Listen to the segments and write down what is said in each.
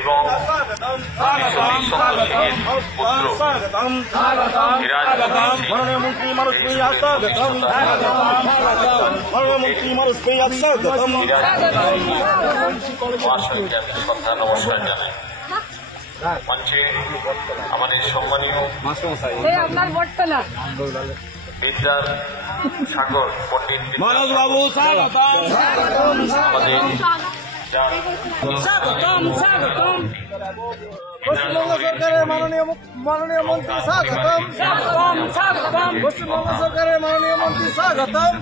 এবং শ্রদ্ধা নমস্কার জানাই। মঞ্চে আমাদের সম্মানীয় বিদ্যার সাগর পণ্ডিত মানস বাবু আমাদের পশ্চিমবঙ্গ সরকারের মাননীয় মন্ত্রী স্বাগতম। পশ্চিমবঙ্গ সরকারের মাননীয় মন্ত্রী স্বাগতম।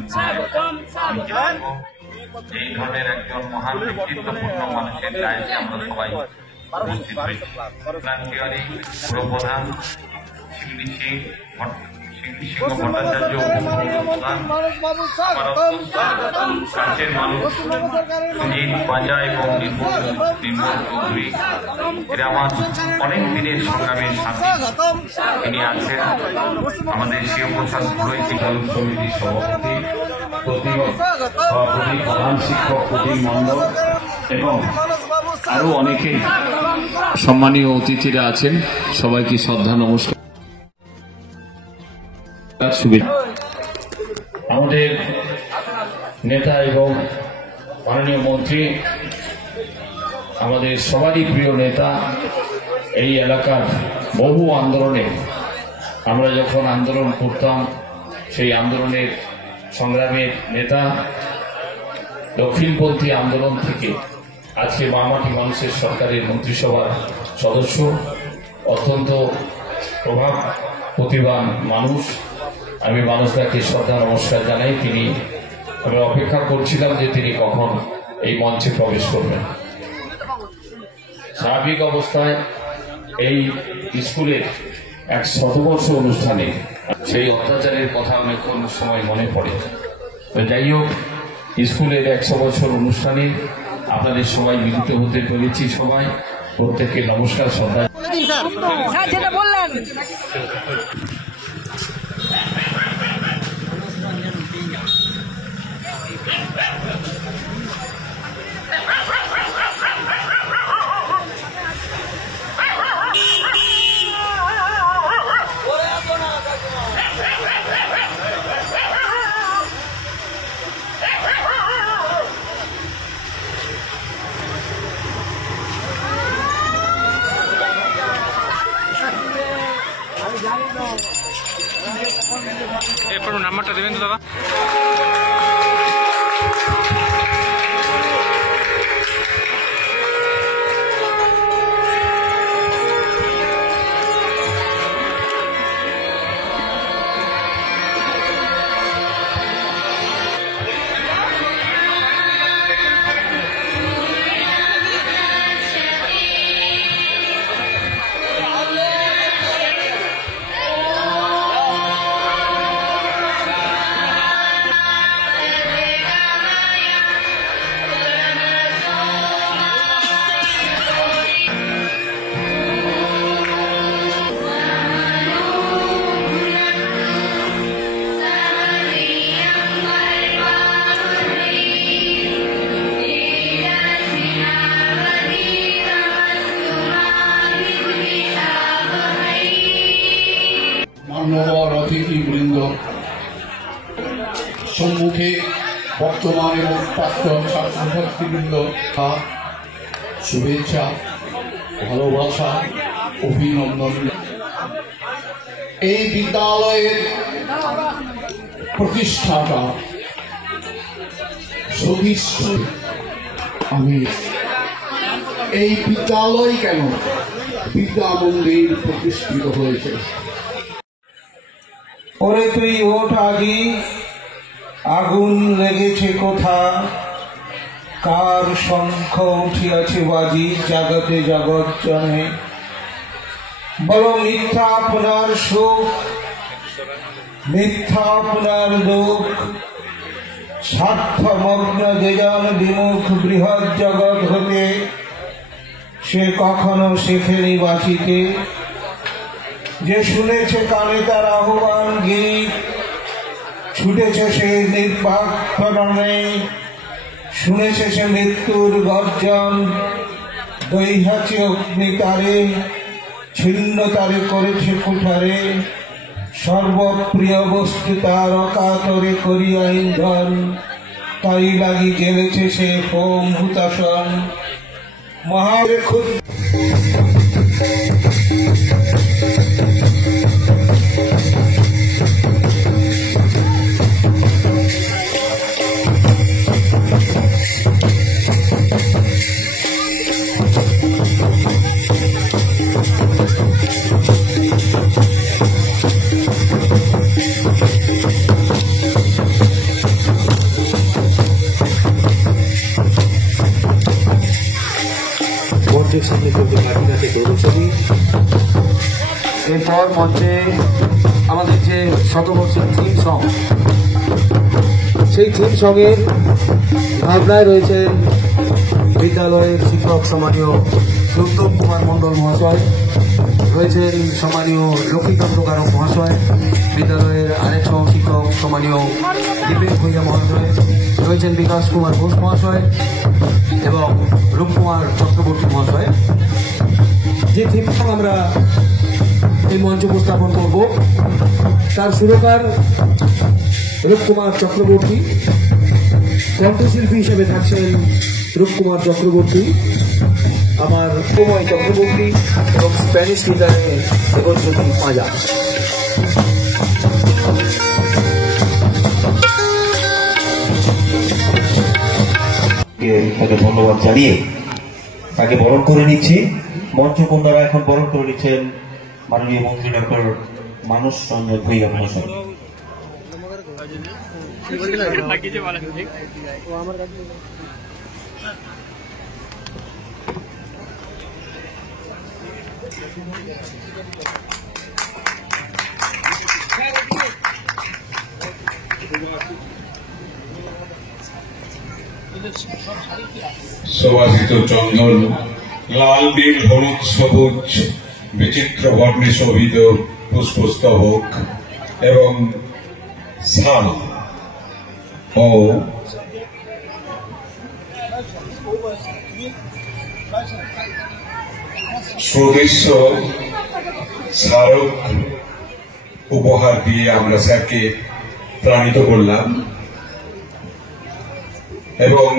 এই ধরনের একজন মহান ব্যক্তিত্বপূর্ণ মানুষের দায়িত্বে আমরা সবাই উপস্থিত হয়েছি। পুরপ্রধান শিবলি সিং ভট্টাচার্য, কাছের মানুষ সুজিত পাজা এবং নির্মল চৌধুরী, এরা আমার অনেক দিনের সংগ্রামের সাথে তিনি আছেন। আমাদের শিবপ্রসাদ পুরোহিত কলম সমিতির সভাপতি, প্রধান শিক্ষক প্রদীপ মন্ডল এবং আরো অনেকে সম্মানীয় অতিথিরা আছেন। সবাইকে শ্রদ্ধা নমস্কার। আমাদের নেতা এবং মাননীয় মন্ত্রী, আমাদের সবারই প্রিয় নেতা, এই এলাকার বহু আন্দোলনে আমরা যখন আন্দোলন করতাম সেই আন্দোলনের সংগ্রামের নেতা, দক্ষিণপন্থী আন্দোলন থেকে আজকে মামাটি মানুষের সরকারের মন্ত্রিসভার সদস্য, অত্যন্ত প্রতিভাবান মানুষ। আমি মানুষটাকে শ্রদ্ধা নমস্কার জানাই। আমি অপেক্ষা করছিলাম যে তিনি কখন এই মঞ্চে প্রবেশ করবেন। স্বাভাবিক অবস্থায় এই স্কুলের এক শতবর্ষ অনুষ্ঠানে সেই অত্যাচারের কথা অনেকক্ষণ সময় মনে পড়ে। যাই হোক, স্কুলের 100 বছর অনুষ্ঠানে আপনাদের সবাই মিলিত হতে পেরেছি। সবাই প্রত্যেককে নমস্কার, শ্রদ্ধা। এরপর নাম্বারটা দেবেন তো দাদা। মান্যবর অতিথিবৃন্দ, সম্মুখে বর্তমান এবং প্রাক্তন ছাত্রছাত্রীবৃন্দ, শুভেচ্ছা, ভালোবাসা, অভিনন্দন। এই বিদ্যালয়ের প্রতিষ্ঠাতা সদীষ্ঠ আমি এই বিদ্যালয় কেন বিদ্যা মন্দির প্রতিষ্ঠিত হয়েছে। ওরে তুই ওঠ আগি, আগুন লেগেছে কোথা, কার শঙ্খ উঠিয়াছে বাজি, জাগতে জগৎ জনে। বলো মিথ্যা আপনার সুখ, মিথ্যা আপনার দুঃখ, স্বার্থমগ্ন যেজন বিমুখ বৃহৎ জগৎ হতে, সে কখনো শেখেনি বাঁচিতে। যে শুনেছে কানে তার আহ্বান গীত, ছুটেছে সে নির্বাক রণে, শুনেছে সে মৃত্যুর গর্জন, দৈহাচি অগ্নি তারে ছিন্ন তারে করেছে কুঠারে, সর্বপ্রিয় বস্তু তার অকাতরে করিয়া ইন্ধন, তাই লাগি গেলেছে সে হোম হুতাসন। মহারে ক্ষুদ্র মঞ্চের সামনে চলবে কাটিনাটে গৌরছবি। এরপর মঞ্চে আমাদের যে শতবর্ষের থিম সং, সেই থিম সঙ্গের ভাবনায় রয়েছেন বিদ্যালয়ের শিক্ষক সম্মানীয় উত্তম কুমার মণ্ডল মহাশয়, রয়েছেন সম্মানীয় লক্ষ্মীকান্ত কারক মহাশয়, বিদ্যালয়ের আরেক সহ শিক্ষক সম্মানীয় দীপেন ভূঁইয়া মহাশয়, রয়েছেন বিকাশ কুমার ঘোষ মহাশয় এবং রূপকুমার চক্রবর্তী মহাশয়। যে থিম সং আমরা এই মঞ্চ উপস্থাপন করব, তার সুরকার রূপকুমার চক্রবর্তী, কণ্ঠশিল্পী হিসেবে থাকছেন রূপকুমার চক্রবর্তী, আমার কুমার চক্রবর্তী এবং স্প্যানিশ গিটারে দেবজ্যোতি মাজা। তাকে ধন্যবাদ জানিয়ে তাকে বরণ করে নিচ্ছি। মঞ্চ কন্যারা এখন বরণ করে নিচ্ছেন মাননীয় মন্ত্রী ডক্টর মানস রঞ্জন ভূঁইয়া মহাশয়। সুবাসিত চন্দন, লাল নীল হলুদ সবুজ বিচিত্র বর্ণে শোভিত পুষ্পস্তবক এবং শাল ও সুদৃশ্য স্মারক উপহার দিয়ে আমরা স্যারকে প্রাণিত করলাম এবং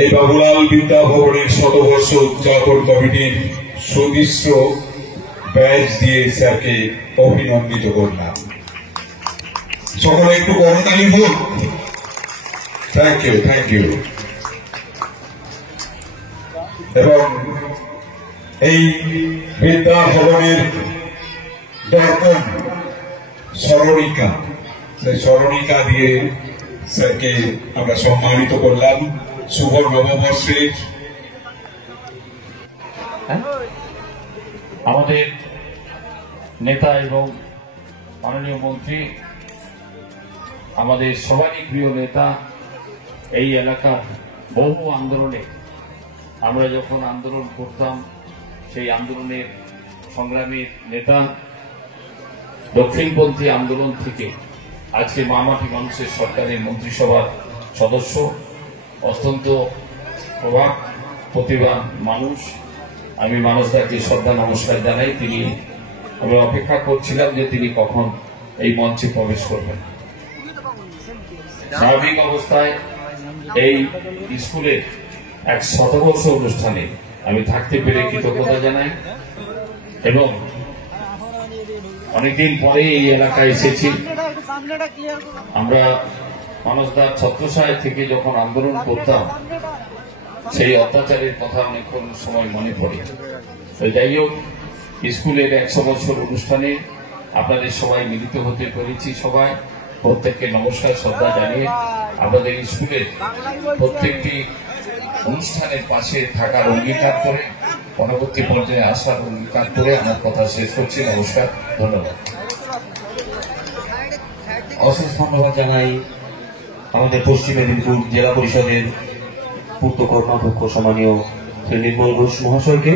এই বাবুলাল বিদ্যা ভবনের শতবর্ষ উদযাপন কমিটির সুদৃশ্য ব্যাজ দিয়ে স্যারকে অভিনন্দিত করলাম। সকলে একটু করতালি হোক। Thank you, thank you. এবং এই বিদ্যা ভবনের দর্পণ স্মরণিকা, সেই স্মরণিকা দিয়ে স্যারকে আমরা সম্মানিত করলাম শুভ নববর্ষের। আমাদের নেতা এবং মাননীয় মন্ত্রী, আমাদের সবারই প্রিয় নেতা, এই এলাকার বহু আন্দোলনে আমরা যখন আন্দোলন করতাম, সেই আন্দোলনের সংগ্রামীর নেতা, দক্ষিণপন্থী আন্দোলন থেকে আজকে মামাটি মানুষের সরকারের মন্ত্রিসভার সদস্য, অত্যন্ত প্রতিভান মানুষ। আমি মানসদাকে শ্রদ্ধা নমস্কার জানাই। আমি অপেক্ষা করছিলাম যে তিনি কখন এই মঞ্চে প্রবেশ করবেন। স্বাভাবিক অবস্থায় এই স্কুলের এক শতবর্ষ অনুষ্ঠানে আমি থাকতে পেরে কৃতজ্ঞতা জানাই এবং অনেকদিন পরে এই এলাকায় এসেছি। আমরা মানসদার ছত্রছায়া থেকে যখন আন্দোলন করতাম, সেই অত্যাচারের কথা অনেকক্ষণ সময় মনে পড়ে। তো যাই হোক, স্কুলের 100 বছর অনুষ্ঠানে আপনাদের সবাই মিলিত হতে পেরেছি। সবাই প্রত্যেককে নমস্কার শ্রদ্ধা জানিয়ে আপনাদের স্কুলের প্রত্যেকটি অনুষ্ঠানের পাশে থাকার অঙ্গীকার করে, পরবর্তী পর্যায়ে আসার অঙ্গীকার করে আমার কথা শেষ করছি। নমস্কার, ধন্যবাদ। অশেষ ধন্যবাদ জানাই আমাদের পশ্চিম মেদিনীপুর জেলা পরিষদের পূর্ত কর্মাধ্যক্ষ সম্মানীয় শ্রী নির্মল ঘোষ মহাশয়কে।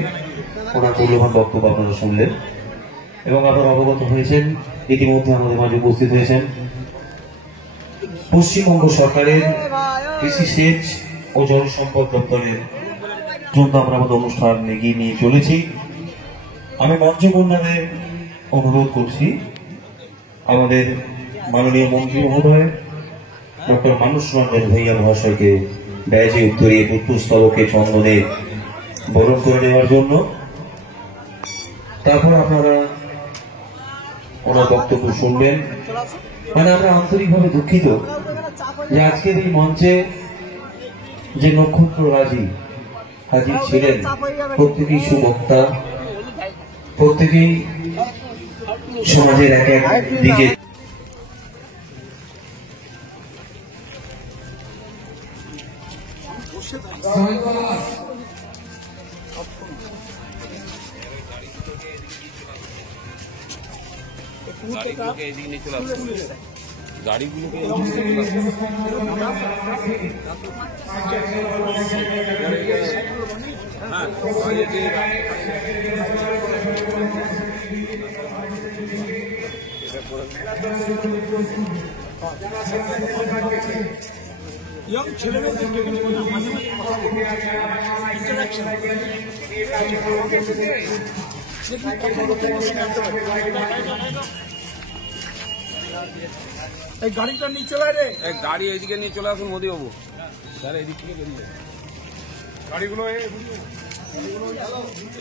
ওনার মূল্যবান বক্তব্য আপনারা শুনলেন এবং আপনারা অবগত হয়েছেন। ইতিমধ্যে আমাদের মাঝে উপস্থিত হয়েছেন পশ্চিমবঙ্গ সরকারের কৃষি সেচ ও জলসম্পদ দপ্তরের জন্য আমরা আমাদের অনুষ্ঠান এগিয়ে নিয়ে চলেছি। আমি মঞ্চকন্যাদের অনুরোধ করছি আমাদের মাননীয় মন্ত্রী মহোদয় ডক্টর মানুষ রঞ্জন ভূঁইয়া মহাশয়কে ব্যাজে উত্তরীয় পুষ্পস্তবকে চন্দনে বরণ করে নেওয়ার জন্য। তারপর আপনারা ওনার বক্তব্য শুনবেন। মানে আমরা আন্তরিকভাবে দুঃখিত যে আজকের এই মঞ্চে যে নক্ষত্র রাজি হাজির ছিলেন, প্রত্যেকেই সুবক্তা, প্রত্যেকেই সমাজের এক এক দিকে এই গাড়িটা নিয়ে চলে রে, এক গাড়ি এইদিকে নিয়ে চলে আসুন মোদি বাবু। স্যার এদিক থেকে বেরিয়ে গাড়িগুলো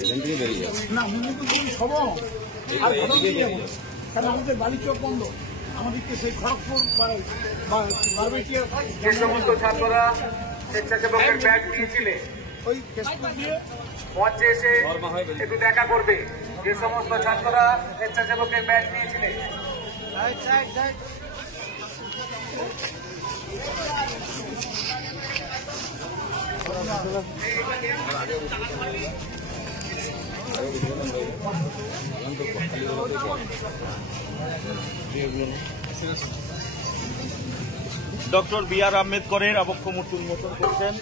এখান থেকে বেরিয়ে যাও না মুন্নি তো তুমি সব আর কারণ আমাদের বাড়ি চোখ বন্ধ, আমাদেরকে সেই খড়গপুর বারবেটিয়া যে সমস্ত ছাত্ররা স্বেচ্ছাসেবকের ব্যাগ নিয়েছিলে ওই ফেসবুক দিয়ে মঞ্চে এসে একটু দেখা করবে। যে সমস্ত ছাত্ররা স্বেচ্ছাসেবকের ব্যাগ নিয়েছিলে ডক্টর বি আর আম্বেদকরের আবক্ষ মূর্তি উন্মোচন করছেন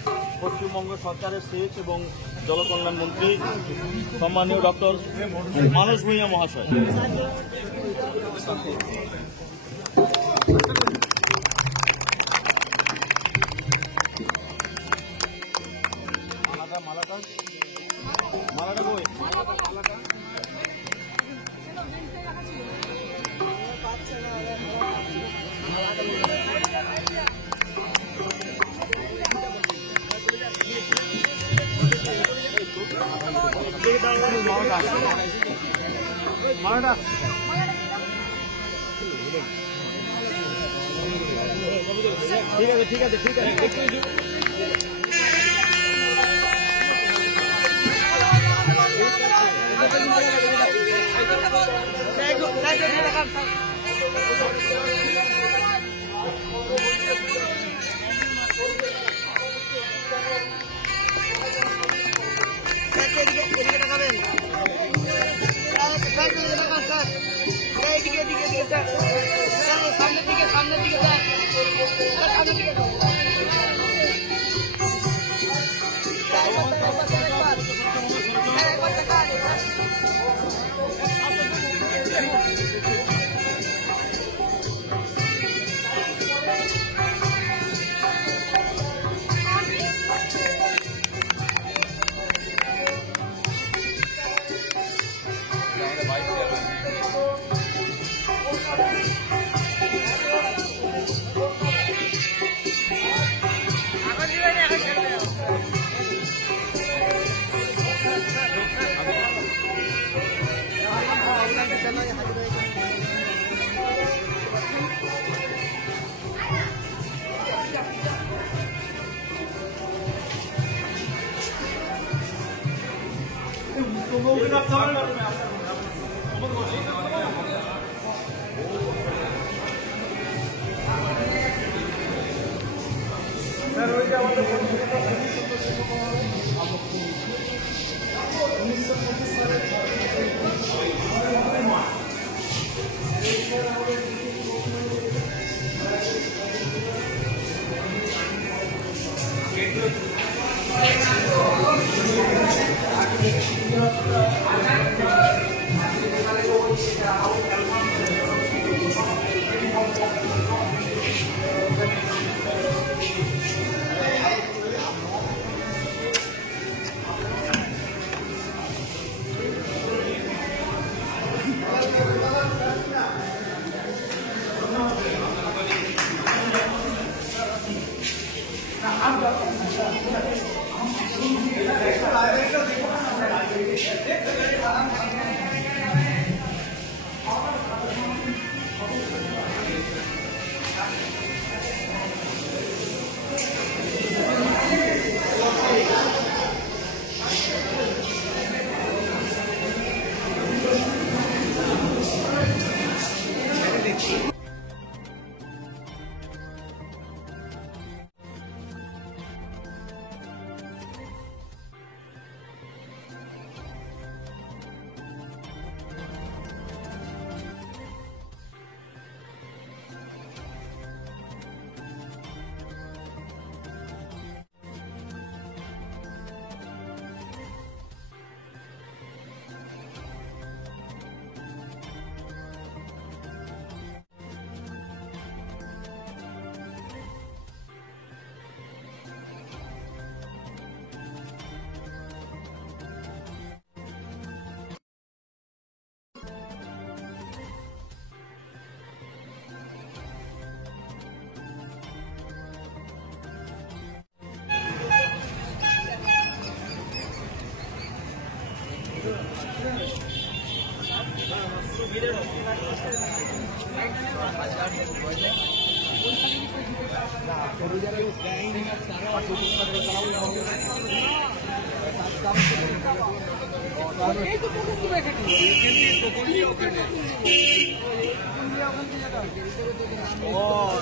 পশ্চিমবঙ্গ সরকারের সেচ এবং জলকল্যাণ মন্ত্রী সম্মানীয় ডক্টর মানুষ ভূঁইয়া মহাশয়। ঠিক আছে সামনের দিকে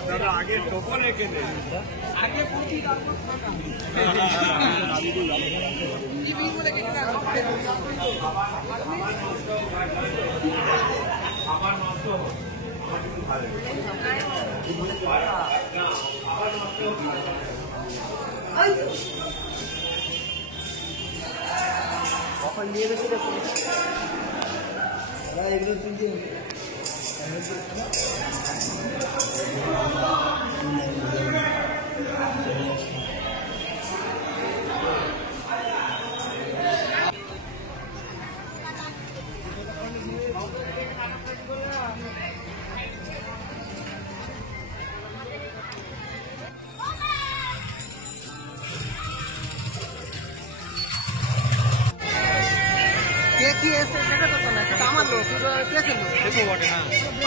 দাদা আগে টোপন এখানে আগে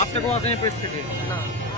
आपने को आते हैं प्रेस থেকে না